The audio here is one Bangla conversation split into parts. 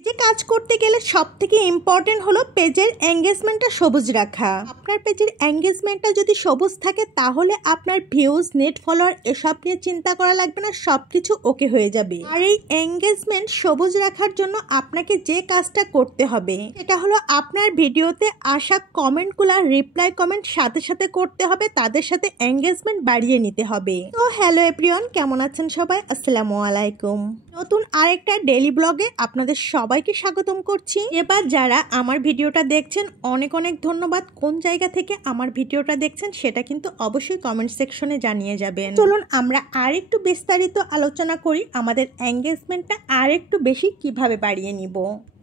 পেজে কাজ করতে গেলে সবথেকে ইম্পর্টেন্ট হলো পেজের এঙ্গেজমেন্টটা সবুজ রাখা। আপনার পেজের এঙ্গেজমেন্টটা যদি সবুজ থাকে তাহলে আপনার ভিউজ, নেট ফলোয়ার এসব নিয়ে চিন্তা করা লাগবে না, সবকিছু ওকে হয়ে যাবে। আর এই এঙ্গেজমেন্ট সবুজ রাখার জন্য আপনাকে যে কাজটা করতে হবে সেটা হলো আপনার ভিডিওতে আসা কমেন্টগুলো রিপ্লাই কমেন্ট সাথে সাথে করতে হবে, তাদের সাথে এঙ্গেজমেন্ট বাড়িয়ে নিতে হবে। তো হ্যালো এভরিওয়ান, কেমন আছেন সবাই? আসসালামু আলাইকুম। নতুন আরেকটা ডেইলি ব্লগে আপনাদের সবাইকে স্বাগতম করছি। এবার যারা আমার ভিডিওটা দেখছেন অনেক অনেক ধন্যবাদ। কোন জায়গা থেকে আমার ভিডিওটা দেখছেন সেটা কিন্তু অবশ্যই কমেন্ট সেকশনে জানিয়ে যাবেন। চলুন আমরা আর একটু বিস্তারিত আলোচনা করি আমাদের এঙ্গেজমেন্টটা আর একটু বেশি কিভাবে বাড়িয়ে নিব।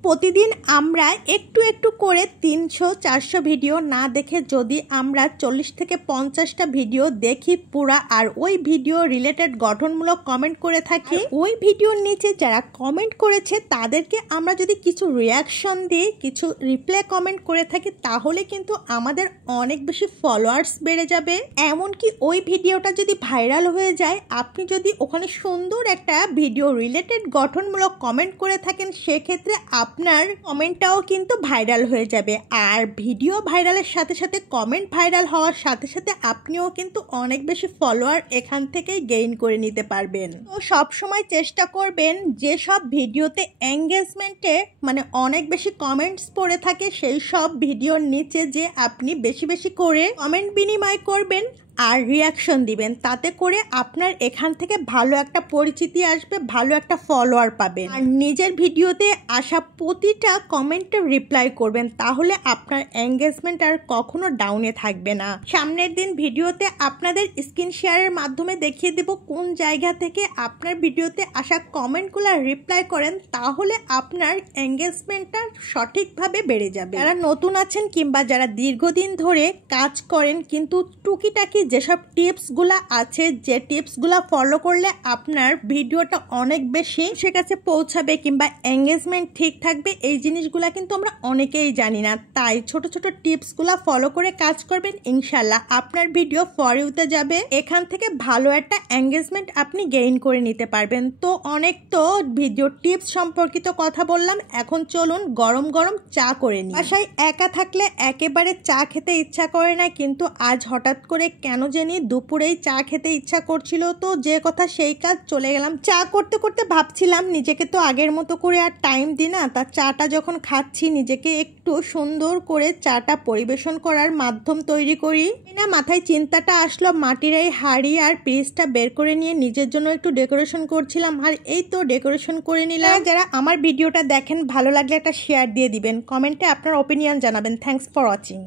প্রতিদিন আমরা একটু একটু করে 300-400 ভিডিও না দেখে যদি আমরা 40 থেকে 50টা ভিডিও দেখি পুরা, আর ওই ভিডিও রিলেটেড গঠনমূলক কমেন্ট করে থাকি, ওই ভিডিওর নিচে যারা কমেন্ট করেছে তাদেরকে আমরা যদি কিছু রিয়াকশন দিয়ে কিছু রিপ্লাই কমেন্ট করে থাকি তাহলে কিন্তু আমাদের অনেক বেশি ফলোয়ার্স বেড়ে যাবে। এমনকি ওই ভিডিওটা যদি ভাইরাল হয়ে যায়, আপনি যদি ওখানে সুন্দর একটা ভিডিও রিলেটেড গঠনমূলক কমেন্ট করে থাকেন সেক্ষেত্রে আপনার কমেন্টটাও কিন্তু ভাইরাল হয়ে যাবে। আর ভিডিও ভাইরালের সাথে সাথে কমেন্ট ভাইরাল হওয়ার সাথে সাথে আপনিও কিন্তু অনেক বেশি ফলোয়ার এখান থেকেই গেইন করে নিতে পারবেন। তো সব সময় চেষ্টা করবেন যে সব ভিডিওতে এঙ্গেজমেন্টে মানে অনেক বেশি কমেন্টস পড়ে থাকে সেই সব ভিডিওর নিচে যে আপনি বেশি বেশি করে কমেন্ট বিনিময় করবেন আর রিয়াকশন দিবেন, তাতে করে আপনার এখান থেকে ভালো একটা পরিচিতি আসবে, ভালো একটা ফলোয়ার পাবেন। আর নিজের ভিডিওতে আসা প্রতিটা কমেন্টে রিপ্লাই করবেন, তাহলে আপনার এঙ্গেজমেন্ট আর কখনো ডাউনে থাকবে না। সামনের দিন ভিডিওতে আপনাদের স্ক্রিন শেয়ারের মাধ্যমে দেখিয়ে দেব কোন জায়গা থেকে আপনার ভিডিওতে আসা কমেন্টগুলো রিপ্লাই করেন, তাহলে আপনার এঙ্গেজমেন্টটা সঠিকভাবে বেড়ে যাবে। যারা নতুন আছেন কিংবা যারা দীর্ঘদিন ধরে কাজ করেন কিন্তু টুকিটাকি যেসব টিপসগুলো আছে, যে টিপসগুলো ফলো করলে আপনার ভিডিওটা অনেক বেশি সে কাছে পৌঁছাবে কিংবা এঙ্গেজমেন্ট ঠিক থাকবে, এই জিনিসগুলো কিন্তু আমরা অনেকেই জানি না। তাই ছোট ছোট টিপসগুলো ফলো করে কাজ করবেন, ইনশাল্লাহ আপনার ভিডিও ফর ইউতে যাবে। এখান থেকে ভালো একটা এঙ্গেজমেন্ট আপনি গেইন করে নিতে পারবেন। তো অনেক তো ভিডিও টিপস সম্পর্কিত কথা বললাম, এখন চলুন গরম গরম চা করে নিই। বাসায় একা থাকলে একেবারে চা খেতে ইচ্ছা করে না, কিন্তু আজ হঠাৎ করে কেন জানি দুপুরেই চা খেতে ইচ্ছা করছিল, তো যে কথা সেই কাজ চলে গেলাম। চা করতে করতে ভাবছিলাম নিজেকে তো আগের মতো করে আর টাইম দিই না, তা চাটা যখন খাচ্ছি নিজেকে একটু সুন্দর করে চাটা পরিবেশন করার মাধ্যম তৈরি করি না। মাথায় চিন্তাটা আসলো, মাটির এই হাঁড়ি আর পিসটা বের করে নিয়ে নিজের জন্য একটু ডেকোরেশন করছিলাম, আর এই তো ডেকোরেশন করে নিলাম। যারা আমার ভিডিওটা দেখেন ভালো লাগলে একটা শেয়ার দিয়ে দিবেন, কমেন্টে আপনার ওপিনিয়ন জানাবেন। Thanks for watching.